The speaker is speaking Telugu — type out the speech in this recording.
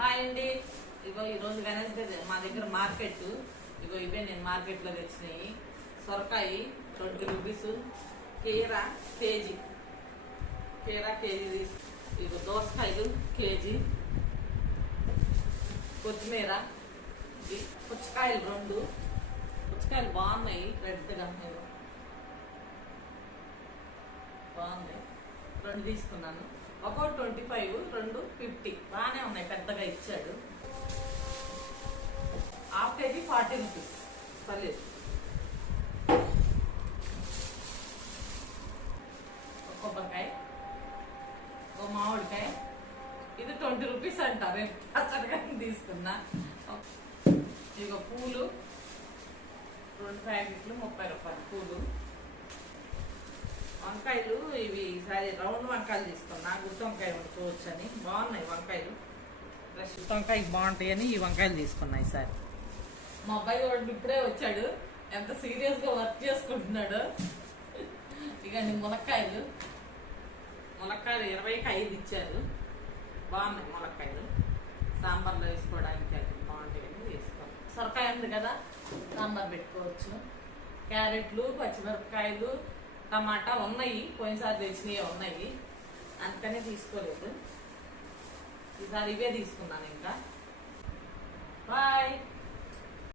హాయ్ అండి. ఇగో ఈరోజు వెనస్డే మా దగ్గర మార్కెట్. ఇగో ఇవే నేను మార్కెట్లో తెచ్చినాయి. సొరకాయ 20 రూపీస్, కీరా కేజీ ఇగో దోసకాయలు కేజీ, కొత్తిమీర, పుచ్చకాయలు 2. పుచ్చకాయలు బాగున్నాయి, రెడ్గా బాగున్నాయి. 2 తీసుకున్నాను. ఒకటి 25, 2 50. బాగానే ఉన్నాయి, పెద్దగా ఇచ్చాడు. హాఫ్ కేజీ 40 రూపీస్, పర్లేదు. కొబ్బరికాయ, ఒక మామిడికాయ, ఇది 20 రూపీస్ అంటారు. పచ్చడిగా తీసుకున్నా. ఇక పూలు 2 ప్యాకెట్లు 30 రూపాయలు పూలు. వంకాయలు ఇవి ఈసారి రౌండ్ వంకాయలు తీసుకున్నా, గుత్తి వంకాయ వండుకోవచ్చు అని. బాగున్నాయి వంకాయలు, ఫ్రెష్ గుత్తి వంకాయ బాగుంటాయని ఈ వంకాయలు తీసుకున్నా ఈసారి. మా అబ్బాయి వాడు ఇప్పుడే వచ్చాడు, ఎంత సీరియస్గా వర్క్ చేసుకుంటున్నాడు. ఇక మునక్కాయలు 20కి 5 ఇచ్చారు. బాగున్నాయి మునక్కాయలు, సాంబార్లో వేసుకోవడానికి అది బాగుంటాయని వేసుకోవాలి. సొరకాయ ఉంది కదా, సాంబార్ పెట్టుకోవచ్చు. క్యారెట్లు, పచ్చిమిరపకాయలు, టమాటా ఉన్నాయి, పోయినసారి తెచ్చినవి ఉన్నాయి, అందుకనే తీసుకోలేదు. ఈసారి ఇవే తీసుకున్నాను. ఇంకా బాయ్.